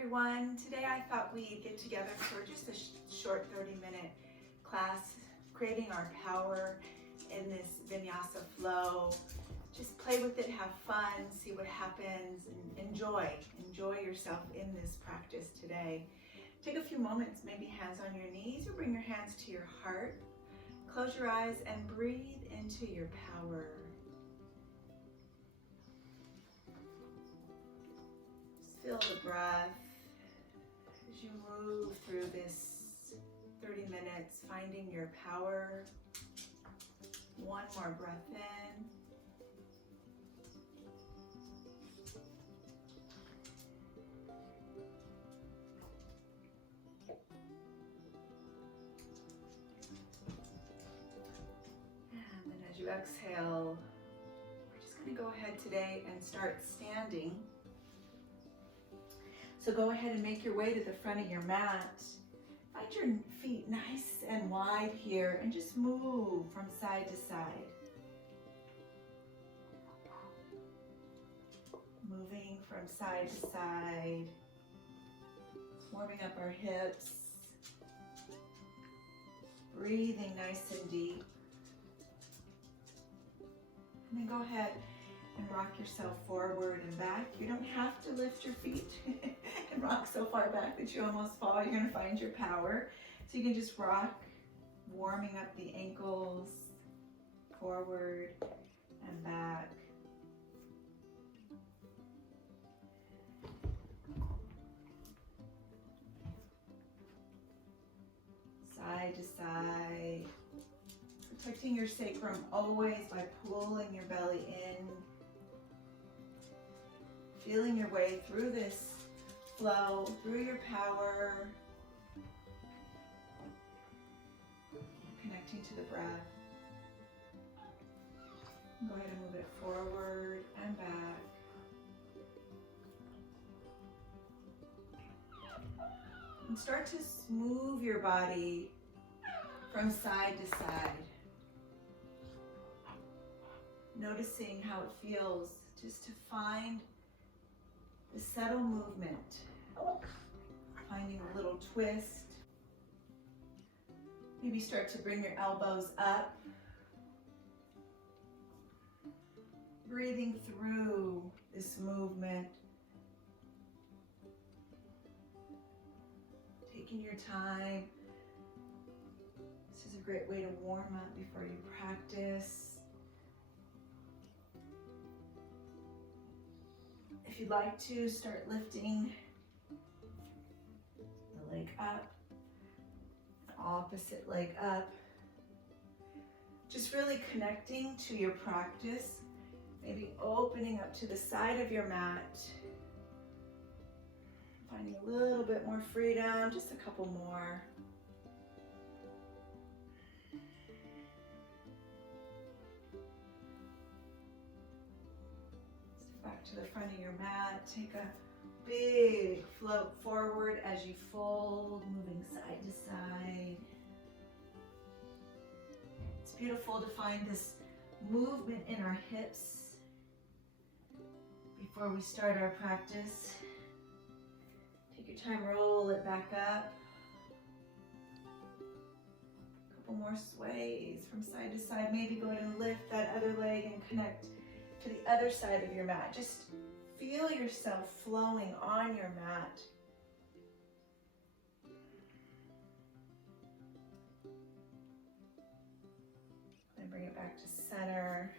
everyone. Today I thought we'd get together for just a short 30-minute class, creating our power in this vinyasa flow. Just play with it, have fun, see what happens, and enjoy yourself in this practice today. Take a few moments, maybe hands on your knees, or bring your hands to your heart. Close your eyes and breathe into your power. Feel the breath as you move through this 30 minutes, finding your power. One more breath in. And then as you exhale, we're just going to go ahead today and start standing. So go ahead and make your way to the front of your mat. Find your feet nice and wide here and just move from side to side. Moving from side to side, warming up our hips, breathing nice and deep. And then go ahead and rock yourself forward and back. You don't have to lift your feet and rock so far back that you almost fall. You're going to find your power. So you can just rock, warming up the ankles, forward and back. Side to side. Protecting your sacrum always by pulling your belly in. Feeling your way through this flow, through your power. Connecting to the breath. Go ahead and move it forward and back. And start to move your body from side to side. Noticing how it feels just to find the subtle movement, finding a little twist. Maybe start to bring your elbows up. Breathing through this movement. Taking your time. This is a great way to warm up before you practice. If you'd like to, start lifting the leg up, the opposite leg up. Just really connecting to your practice, maybe opening up to the side of your mat, finding a little bit more freedom, just a couple more. Back to the front of your mat. Take a big float forward as you fold, moving side to side. It's beautiful to find this movement in our hips before we start our practice. Take your time, roll it back up. A couple more sways from side to side. Maybe go ahead and lift that other leg and connect to the other side of your mat. Just feel yourself flowing on your mat. Then bring it back to center.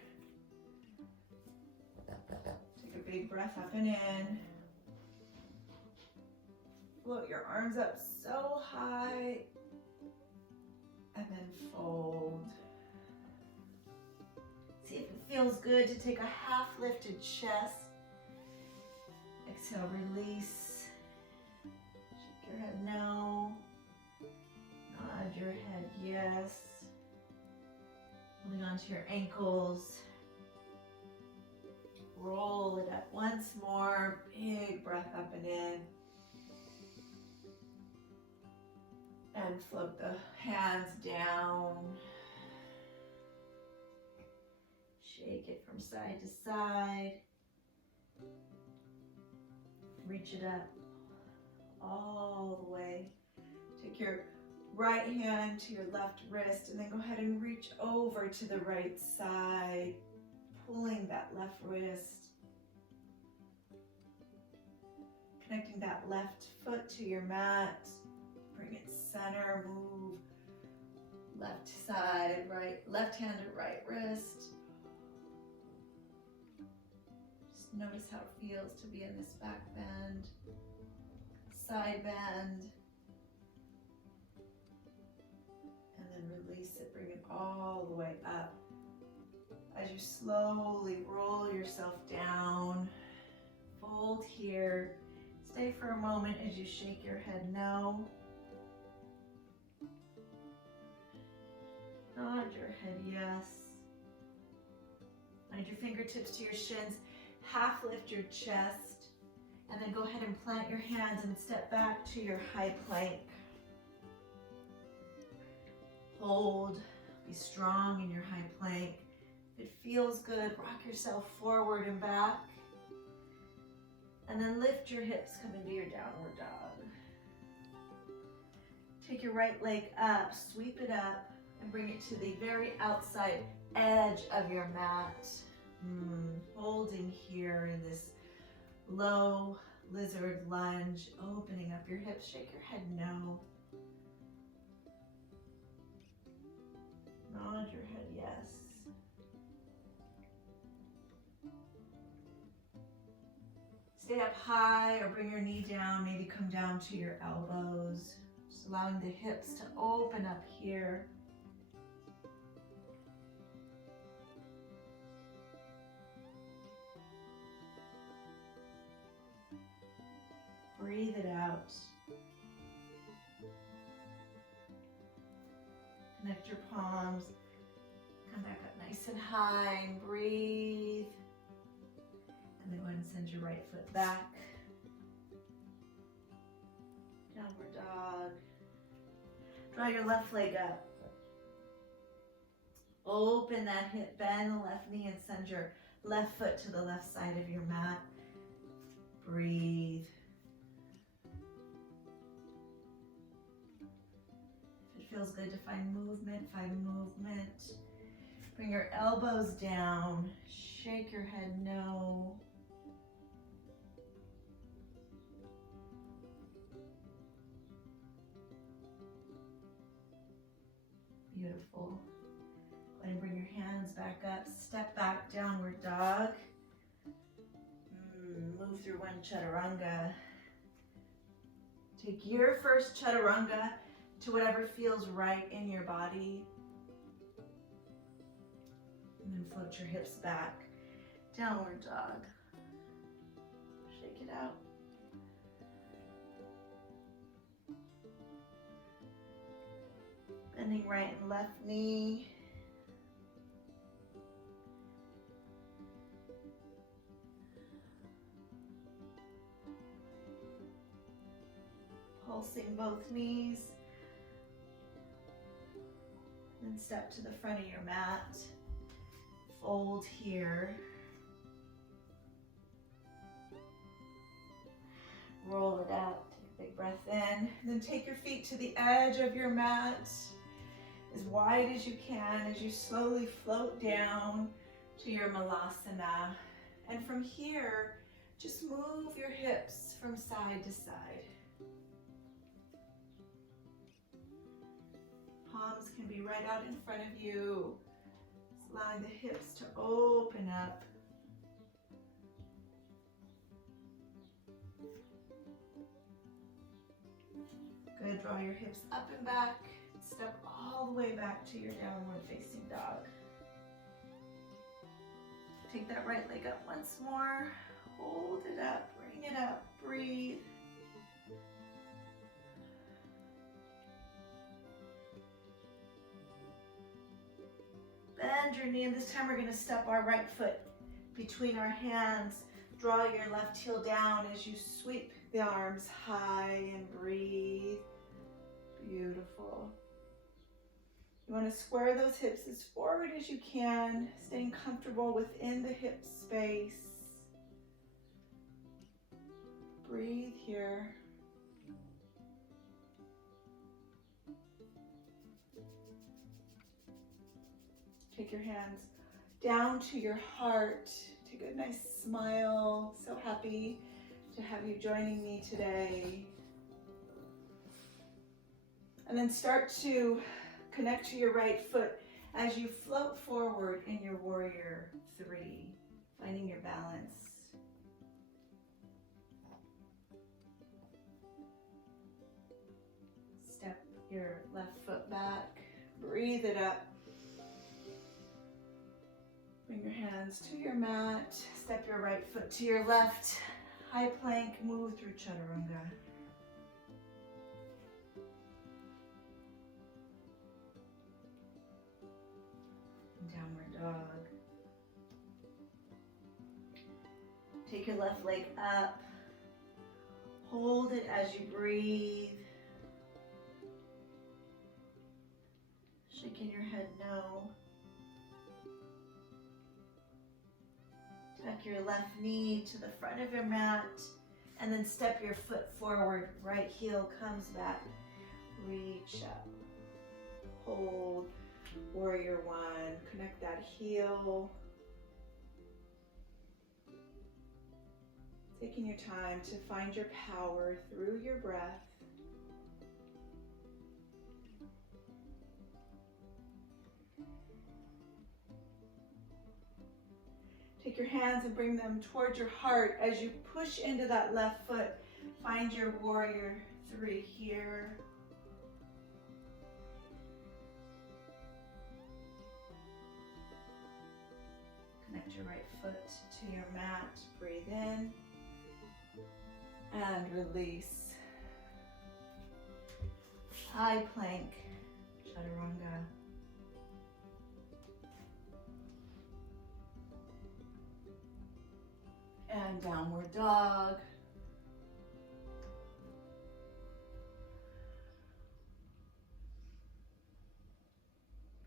Take a big breath up and in. Float your arms up so high and then fold. See if it feels good to take a half lifted chest. Exhale, release. Shake your head no. Nod your head yes. Holding onto your ankles. Roll it up once more. Big breath up and in. And float the hands down. Shake it from side to side. Reach it up. all the way. Take your right hand to your left wrist and then go ahead and reach over to the right side, pulling that left wrist. Connecting that left foot to your mat. Bring it center, move left side, right, left hand to right wrist. Just notice how it feels to be in this back bend, side bend. And then release it, bring it all the way up. As you slowly roll yourself down, fold here. Stay for a moment as you shake your head no. Nod your head yes. Slide your fingertips to your shins. Half lift your chest. And then go ahead and plant your hands and step back to your high plank. Hold. Be strong in your high plank. If it feels good, rock yourself forward and back. And then lift your hips, come into your downward dog. Take your right leg up, sweep it up, and bring it to the very outside edge of your mat. Holding here in this low lizard lunge, opening up your hips, shake your head no. Nod your head yes. Stay up high or bring your knee down, maybe come down to your elbows. Just allowing the hips to open up here. Breathe it out. Connect your palms. Come back up nice and high and breathe. And then go ahead and send your right foot back. Downward dog. Draw your left leg up. Open that hip, bend the left knee and send your left foot to the left side of your mat. Breathe. If it feels good to find movement, find movement. Bring your elbows down. Shake your head no. Beautiful. Go ahead and bring your hands back up. Step back, downward dog. Move through one chaturanga. Take your first chaturanga to whatever feels right in your body. And then float your hips back. Downward dog. Shake it out. Bending right and left knee. Pulsing both knees. Then step to the front of your mat. Fold here. Roll it up. Take a big breath in. Then take your feet to the edge of your mat, as wide as you can, as you slowly float down to your malasana. And from here, just move your hips from side to side. Palms can be right out in front of you. Just allowing the hips to open up. Good, draw your hips up and back. Step all the way back to your downward facing dog. Take that right leg up once more. Hold it up, bring it up, breathe. Bend your knee, and this time we're going to step our right foot between our hands. Draw your left heel down as you sweep the arms high and breathe. Beautiful. You want to square those hips as forward as you can, staying comfortable within the hip space. Breathe here. Take your hands down to your heart. Take a nice smile. So happy to have you joining me today. And then start to connect to your right foot as you float forward in your warrior 3, finding your balance. Step your left foot back, breathe it up. Bring your hands to your mat, step your right foot to your left, high plank, move through Chaturanga. Downward dog. Take your left leg up. Hold it as you breathe. Shaking your head no. Tuck your left knee to the front of your mat and then step your foot forward. Right heel comes back. Reach up. Hold. Warrior 1, connect that heel. Taking your time to find your power through your breath. Take your hands and bring them towards your heart as you push into that left foot. Find your warrior 3 here. Connect your right foot to your mat. Breathe in and release. High plank, Chaturanga. And downward dog.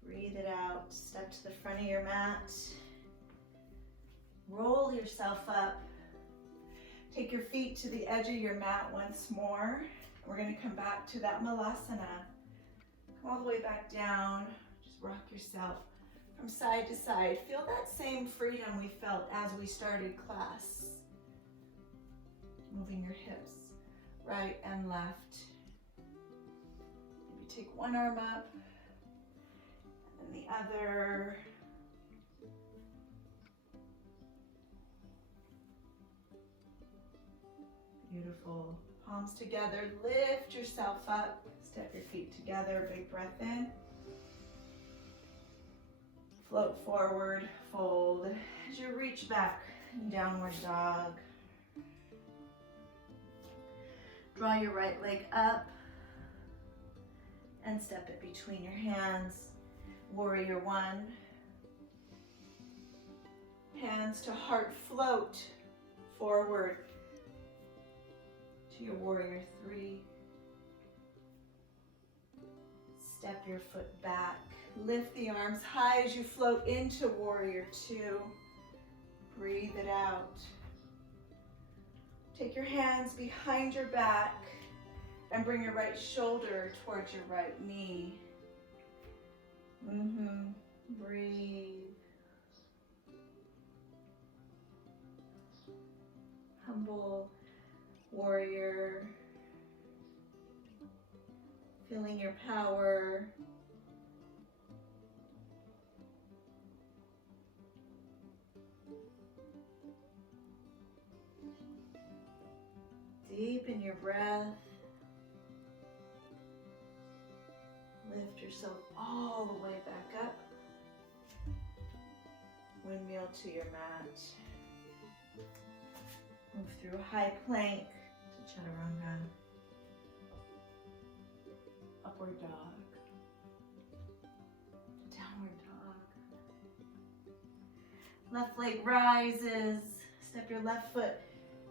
Breathe it out. Step to the front of your mat. Roll yourself up. Take your feet to the edge of your mat once more. We're going to come back to that malasana. Come all the way back down. Just rock yourself from side to side. Feel that same freedom we felt as we started class. Moving your hips right and left. Maybe take one arm up and the other. Beautiful. Palms together. Lift yourself up. Step your feet together. Big breath in. Float forward. Fold. As you reach back, downward dog. Draw your right leg up and step it between your hands. Warrior 1. Hands to heart, float forward to your warrior 3. Step your foot back. Lift the arms high as you float into warrior 2. Breathe it out. Take your hands behind your back and bring your right shoulder towards your right knee. Breathe. Humble warrior. Feeling your power. Deepen your breath. Lift yourself all the way back up. Windmill to your mat. Move through high plank to Chaturanga. Upward dog. Downward dog. Left leg rises. Step your left foot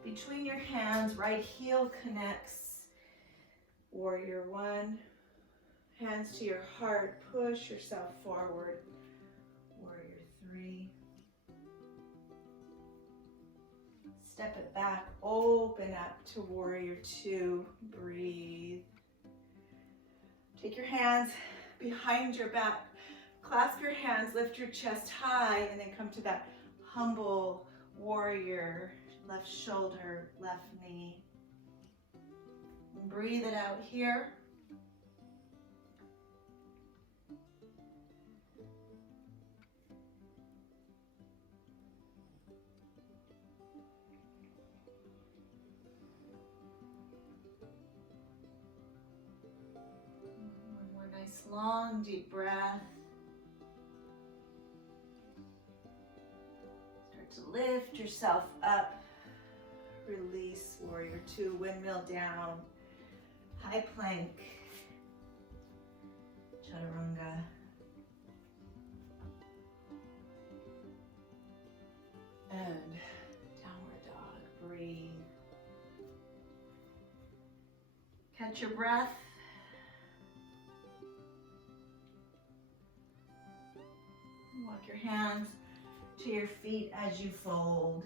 between your hands. Right heel connects. Warrior 1. Hands to your heart. Push yourself forward. Warrior 3. Step it back. Open up to warrior 2. Breathe. Take your hands behind your back. Clasp your hands, lift your chest high, and then come to that humble warrior. Left shoulder, left knee. And breathe it out here. One more nice long deep breath. Start to lift yourself up. Release, warrior two, windmill down, high plank, chaturanga. And downward dog, breathe. Catch your breath. Walk your hands to your feet as you fold.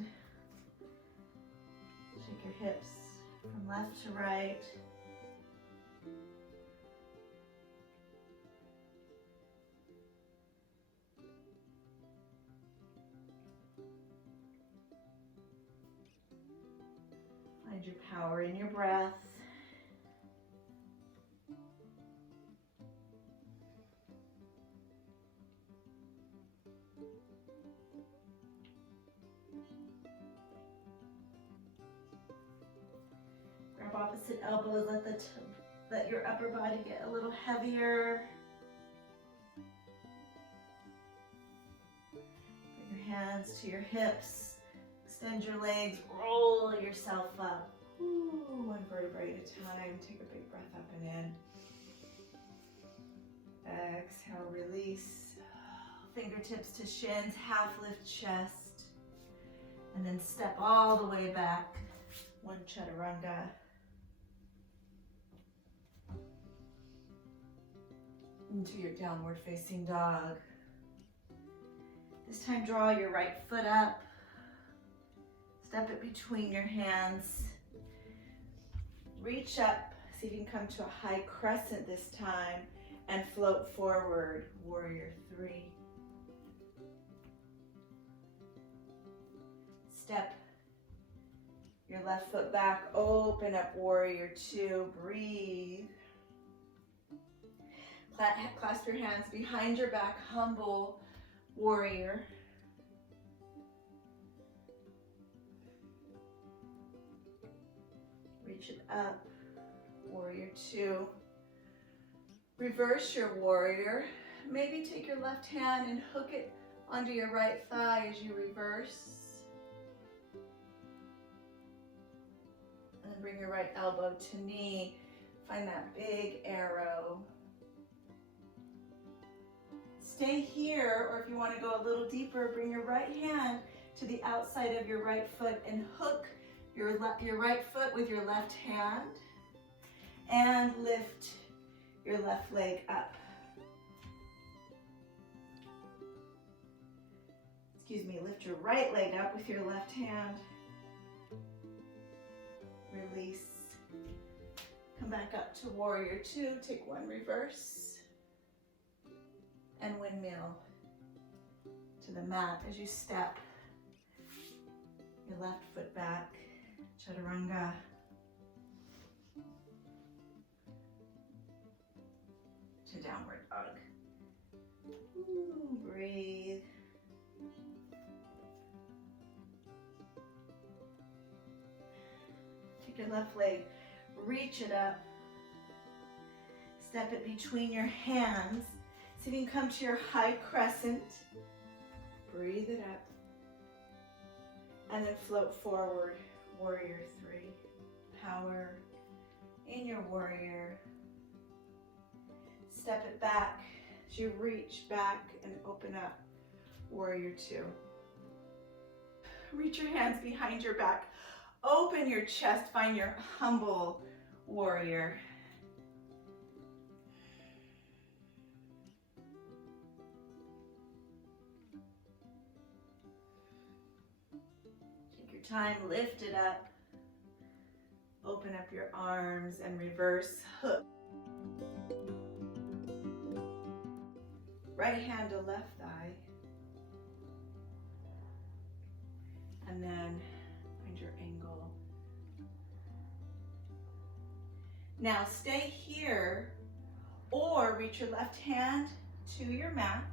Shake your hips from left to right. Find your power in your breath. Grab opposite elbows, let your upper body get a little heavier. Bring your hands to your hips, extend your legs, roll yourself up. Ooh, one vertebrae at a time. Take a big breath up and in. Exhale, release. Fingertips to shins, half lift chest. And then step all the way back. One chaturanga. Into your downward facing dog. This time draw your right foot up. Step it between your hands. Reach up, see if you can come to a high crescent this time and float forward, warrior three. Step your left foot back, open up, warrior two, breathe. Clasp your hands behind your back, humble warrior. Reach it up, warrior two. Reverse your warrior. Maybe take your left hand and hook it onto your right thigh as you reverse. And then bring your right elbow to knee. Find that big arrow. Stay here, or if you want to go a little deeper, bring your right hand to the outside of your right foot and hook your right foot with your left hand and lift your left leg up. Excuse me, lift your right leg up with your left hand. Release. Come back up to warrior two, take one reverse. And windmill to the mat as you step your left foot back, chaturanga. To downward dog. Ooh, breathe. Take your left leg, reach it up, step it between your hands. See if you can come to your high crescent. Breathe it up. And then float forward, warrior three. Power in your warrior. Step it back as you reach back and open up, warrior two. Reach your hands behind your back. Open your chest, find your humble warrior. Time, lift it up, open up your arms and reverse hook. Right hand to left thigh. And then find your angle. Now stay here or reach your left hand to your mat.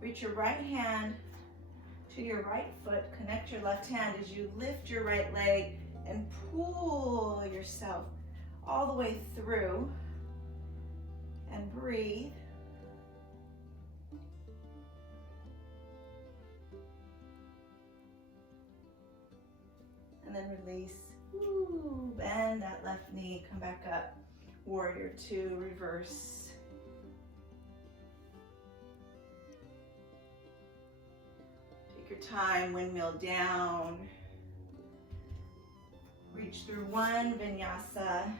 Reach your right hand to your right foot. Connect your left hand as you lift your right leg and pull yourself all the way through. And breathe. And then release. Ooh, bend that left knee, come back up. Warrior two, reverse. Take your time, windmill down. Reach through one vinyasa.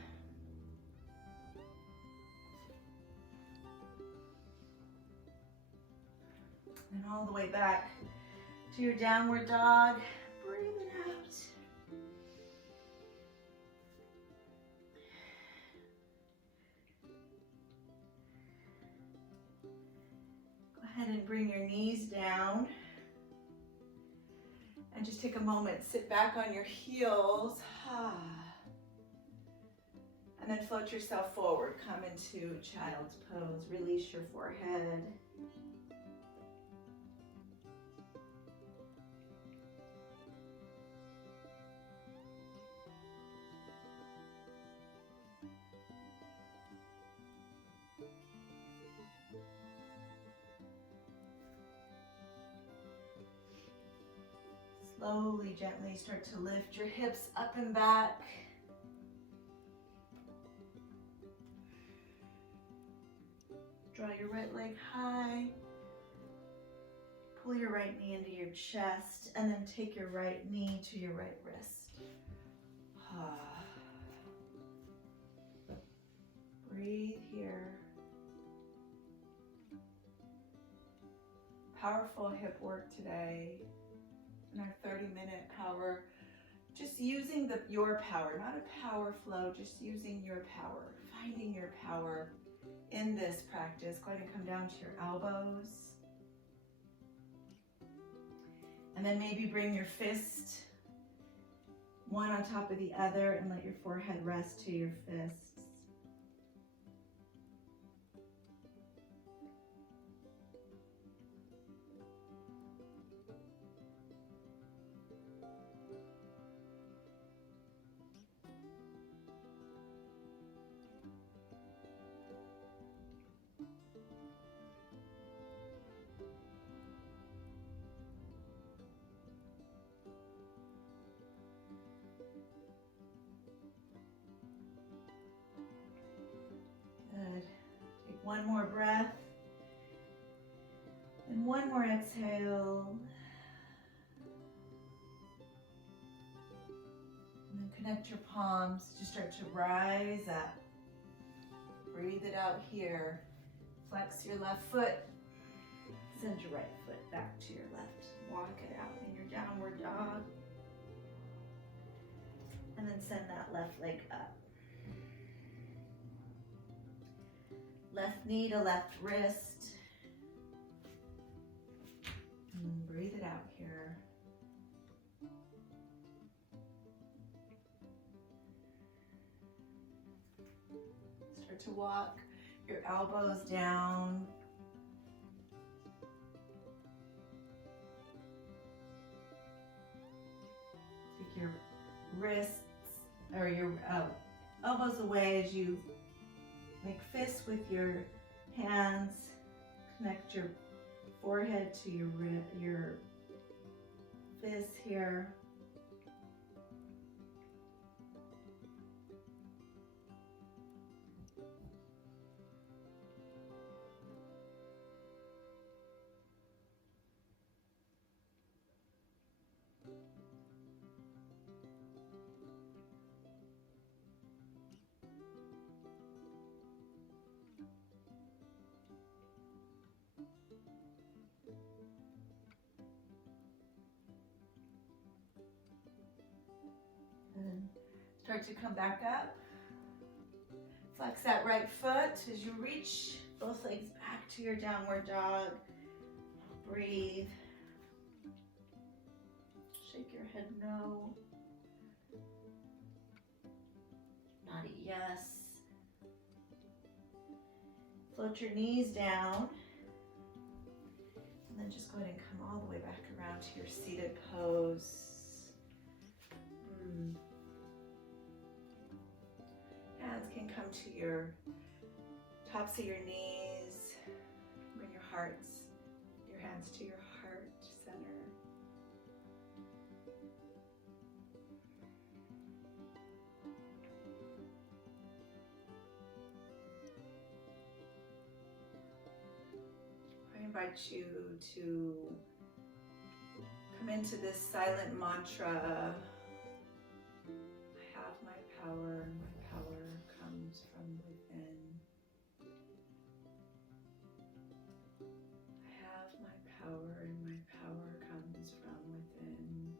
And all the way back to your downward dog. Breathe it out. Go ahead and bring your knees down. And just take a moment, sit back on your heels. And then float yourself forward. Come into child's pose. Release your forehead. Slowly, gently start to lift your hips up and back. Draw your right leg high. Pull your right knee into your chest and then take your right knee to your right wrist. Breathe here. Powerful hip work today. In our 30-minute power, just using your power, not a power flow, just using your power, finding your power in this practice. Go ahead and come down to your elbows. And then maybe bring your fist one on top of the other and let your forehead rest to your fists. Good. Take one more breath. And one more exhale. And then connect your palms. Just start to rise up. Breathe it out here. Flex your left foot. Send your right foot back to your left. Walk it out in your downward dog. And then send that left leg up. Left knee to left wrist. And breathe it out here. Start to walk your elbows down. Take your wrists or your elbows away as you make fists with your hands. Connect your forehead to your fists here. And start to come back up. Flex that right foot as you reach both legs back to your downward dog. Breathe. Shake your head no. Nod a yes. Float your knees down. And then just go ahead and come all the way back around to your seated pose. Hands can come to your tops of your knees. Bring your hands to your heart center. I invite you to come into this silent mantra. I have my power, and my power comes from within. I have my power, and my power comes from within.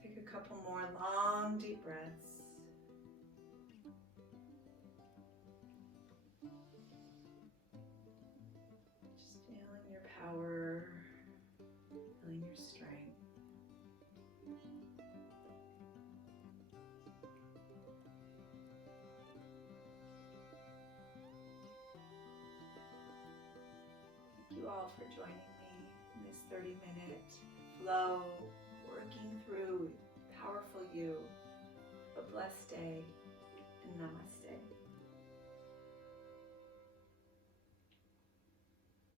Take a couple more long, deep breaths. Just feeling your power, feeling your strength. Thank you all for joining me in this 30-minute flow, working through powerful you. Have a blessed day, and namaste.